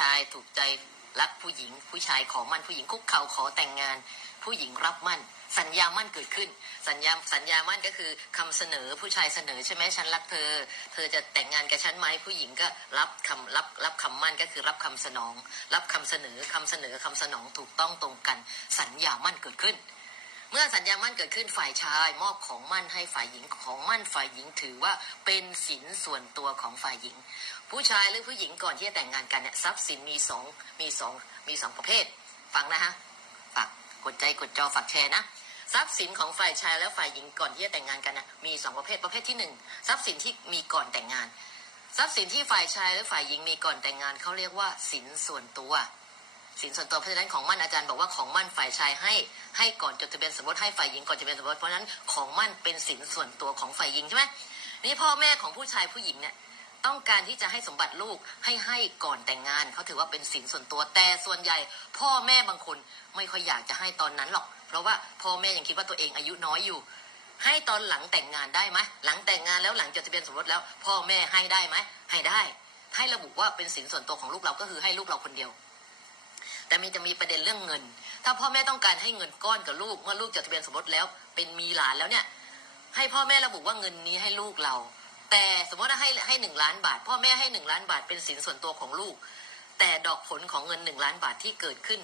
ชายถูกใจรักผู้หญิง ผู้ชายขอมั่นผู้หญิงคุกเข่าขอแต่งงาน ผู้หญิงรับมั่น สัญญามั่นเกิดขึ้น สัญญาสัญญามั่นก็คือคำเสนอผู้ชายเสนอใช่ไหมฉันรักเธอ เธอจะแต่งงานกับฉันไหมผู้หญิงก็รับคำรับรับคำมั่นก็คือรับคำสนอง รับคำเสนอคำเสนอคำสนองถูกต้องตรงกัน สัญญามั่นเกิดขึ้น เมื่อสัญญามั่นเกิดขึ้นฝ่ายชายมอบของมั่นให้ฝ่ายหญิงของมั่นฝ่ายหญิงถือว่าเป็นสินส่วนตัวของฝ่ายหญิง ผู้ชายหรือผู้หญิงก่อนที่จะแต่งงานกันเนี่ยทรัพย์สินมีสองมีสองมีสองประเภท ฟังนะฮะฝากกดใจกดจอฝากแชร์นะทรัพย์สินของฝ่ายชายและฝ่ายหญิงก่อนที่จะแต่งงานกันนะมีสองประเภทประเภทที่หนึ่งทรัพย์สินที่มีก่อนแต่งงาน ทรัพย์สินที่ฝ่ายชายและฝ่ายหญิงมีก่อนแต่งงานเขาเรียกว่าสินส่วนตัว สินส่วนตัวเพราะฉะนั้นของมั่นอาจารย์บอกว่าของมั่นฝ่ายชายให้ ให้ก่อนจดทะเบียนสมรสให้ฝ่ายหญิงก่อนจดทะเบียนสมรสเพราะนั้นของมั่นเป็นสินส่วนตัวของฝ่ายหญิงใช่ไหมนี่พ่อแม่ของผู้ชายผู้หญิงเนี่ยต้องการที่จะให้สมบัติลูกให้ให้ก่อนแต่งงานเขาถือว่าเป็นสินส่วนตัวแต่ส่วนใหญ่ พ่อแม่บางคนไม่ค่อยอยากจะให้ตอนนั้นหรอก เพราะว่าพ่อแม่ยังคิดว่าตัวเองอายุน้อยอยู่ ให้ตอนหลังแต่งงานได้ไหมหลังแต่งงานแล้วหลังจดทะเบียนสมรสแล้ว พ่อแม่ให้ได้ไหมให้ได้ ให้ระบุว่าเป็นสินส่วนตัวของลูกเราก็คือให้ลูกเราคนเดียว มีจะมีประเด็นเรื่องเงิน ถ้าพ่อแม่ต้องการให้เงินก้อนกับลูก เมื่อลูกจดทะเบียนสมรสแล้ว เป็นมีหลานแล้วเนี่ย ให้พ่อแม่ระบุว่าเงินนี้ให้ลูกเรา แต่สมมติว่าให้ให้หนึ่งล้านบาท พ่อแม่ให้หนึ่งล้านบาทเป็นสินส่วนตัวของลูก แต่ดอกผลของเงินหนึ่งล้านบาทที่เกิดขึ้น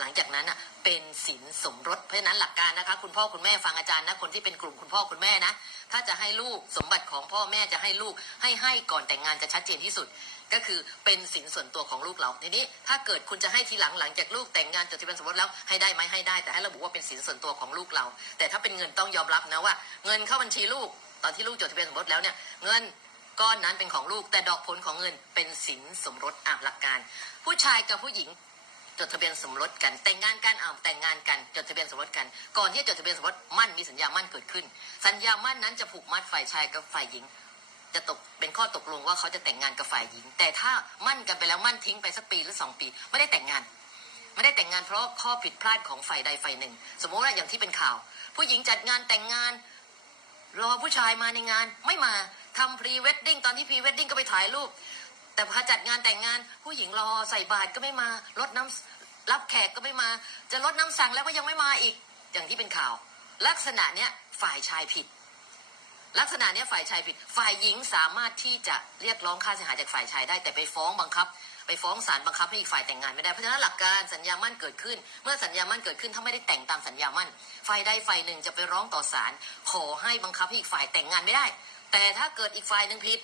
หลังจากนั้นอะเป็นสินสมรสเพราะฉะนั้นหลักการนะคะ คุณพ่อคุณแม่ฟังอาจารย์นะคนที่เป็นกลุ่มคุณพ่อคุณแม่นะถ้าจะให้ลูกสมบัติของพ่อแม่จะให้ลูกให้ให้ก่อนแต่งงานจะชัดเจนที่สุด ก็คือเป็นสินส่วนตัวของลูกเราทีนี้ ถ้าเกิดคุณจะให้ทีหลังหลังจากลูกแต่งงานจดทะเบียนสมรสแล้วให้ได้ไหมให้ได้แต่ให้ระบุว่าเป็นสินส่วนตัวของลูกเรา แต่ถ้าเป็นเงินต้องยอมรับนะว่า เงินเข้าบัญชีลูก ตอนที่ลูกจดทะเบียนสมรสแล้วเนี่ยเงินก้อนนั้นเป็นของลูกแต่ดอกผลของเงินเป็นสินสมรสอะหลักการ ผู้ชายกับผู้หญิง จดทะเบียนสมรสกัน แต่งงานกันอ่าแต่งงานกันจดทะเบียนสมรสกัน ก่อนที่จะจดทะเบียนสมรสมั่นมีสัญญามั่นเกิดขึ้น สัญญามั่นนั้นจะผูกมัดฝ่ายชายกับฝ่ายหญิง จะตกเป็นข้อตกลงว่าเขาจะแต่งงานกับฝ่ายหญิง แต่ถ้ามั่นกันไปแล้วมั่นทิ้งไปสักปีหรือสองปี ไม่ได้แต่งงาน ไม่ได้แต่งงานเพราะข้อผิดพลาดของฝ่ายใดฝ่ายหนึ่ง สมมติว่าอย่างที่เป็นข่าว ผู้หญิงจัดงานแต่งงานรอผู้ชายมาในงานไม่มาทำพรีเวดดิ้งตอนที่พรีเวดดิ้งก็ไปถ่ายรูป แต่พอจัดงานแต่งงานผู้หญิงรอใส่บาตรก็ไม่มารดน้ำรับแขกก็ไม่มา จะลดน้ำสั่งแล้วก็ยังไม่มาอีก อย่างที่เป็นข่าว ลักษณะเนี้ยฝ่ายชายผิด ลักษณะเนี้ยฝ่ายชายผิด ฝ่ายหญิงสามารถที่จะเรียกร้องค่าเสียหายจากฝ่ายชายได้ แต่ไปฟ้องบังคับ ไปฟ้องศาลบังคับให้อีกฝ่ายแต่งงานไม่ได้เพราะฉะนั้นหลักการสัญญามั่นเกิดขึ้น เมื่อสัญญามั่นเกิดขึ้นถ้าไม่ได้แต่งตามสัญญามั่นฝ่ายใดฝ่ายหนึ่งจะไปร้องต่อศาลขอให้บังคับให้อีกฝ่ายแต่งงานไม่ได้ แต่ถ้าเกิดอีกฝ่ายหนึ่งผิด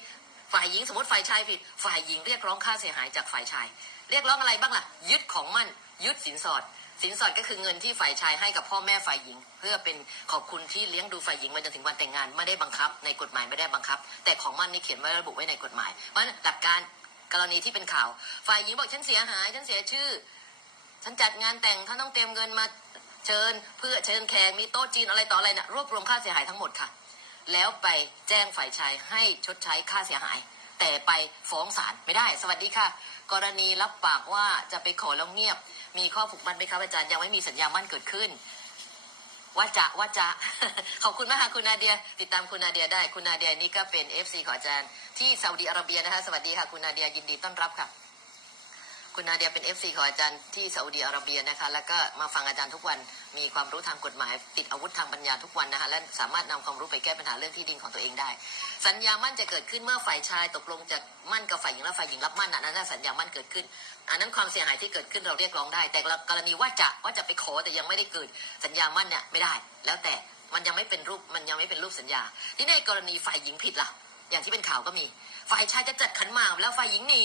ฝ่ายหญิงสมมติฝ่ายชายผิด ฝ่ายหญิงเรียกร้องค่าเสียหายจากฝ่ายชาย เรียกร้องอะไรบ้างล่ะ ยึดของมั่น ยึดสินสอด สินสอดก็คือเงินที่ฝ่ายชายให้กับพ่อแม่ฝ่ายหญิง เพื่อเป็นขอบคุณที่เลี้ยงดูฝ่ายหญิงมาจนถึงวันแต่งงานไม่ได้บังคับ ในกฎหมายไม่ได้บังคับ แต่ของมั่นนี่เขียนไว้ระบุไว้ในกฎหมายเพราะฉะนั้นหลักการกรณีที่เป็นข่าว ฝ่ายหญิงบอกฉันเสียหายฉันเสียชื่อฉันจัดงานแต่งท่านต้องเตรียมเงินมาเชิญ เพื่อเชิญแขกมีโต๊ะจีนอะไรต่ออะไรนะรวบรวมค่าเสียหายทั้งหมดค่ะ แล้วไปแจ้งฝ่ายชายให้ชดใช้ค่าเสียหาย แต่ไปฟ้องศาลไม่ได้ สวัสดีค่ะ กรณีรับปากว่าจะไปขอแล้วเงียบ มีข้อผูกมัดไหมครับอาจารย์ยังไม่มีสัญญามั่นเกิดขึ้นว่าจะว่าจะขอบคุณมากค่ะคุณนาเดีย ติดตามคุณนาเดียได้คุณนาเดียนี่ก็เป็น FC ของอาจารย์ที่ซาอุดีอาระเบียนะคะสวัสดีค่ะคุณนาเดียยินดีต้อนรับค่ะ คุณนาเดียเป็น FC ของอาจารย์ที่ซาอุดีอาระเบียนะคะ แล้วก็มาฟังอาจารย์ทุกวัน มีความรู้ทางกฎหมาย ติดอาวุธทางปัญญาทุกวันนะคะ และสามารถนำความรู้ไปแก้ปัญหาเรื่องที่ดินของตัวเองได้ สัญญามั่นจะเกิดขึ้นเมื่อฝ่ายชายตกลงจะมั่นกับฝ่ายหญิงและฝ่ายหญิงรับมั่นอันนั้นนะสัญญามั่นเกิดขึ้น อันนั้นความเสียหายที่เกิดขึ้นเราเรียกร้องได้ แต่กรณีว่าจะว่าจะไปขอแต่ยังไม่ได้เกิด สัญญามั่นเนี่ยไม่ได้ แล้วแต่มันยังไม่เป็นรูปมันยังไม่เป็นรูปสัญญา ที่ในกรณีฝ่ายหญิงผิดล่ะ อย่างที่เป็นข่าวก็มี ฝ่ายชายจะจัดขันหมากแล้วฝ่ายหญิงหนี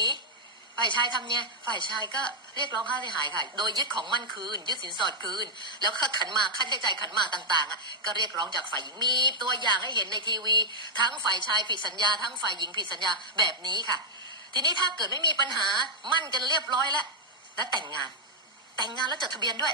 ฝ่ายชายทำเนี่ยฝ่ายชายก็เรียกร้องค่าเสียหายค่ะ โดยยึดของมั่นคืน ยึดสินสอดคืน แล้วค่าขันมาค่าใช้จ่ายขันมากต่างๆอะก็เรียกร้องจากฝ่ายหญิงมีตัวอย่างให้เห็นในทีวี ทั้งฝ่ายชายผิดสัญญา ทั้งฝ่ายหญิงผิดสัญญาแบบนี้ค่ะ ทีนี้ถ้าเกิดไม่มีปัญหามั่นกันเรียบร้อยแล้ว แล้วแต่งงาน แต่งงานแล้วจดทะเบียนด้วย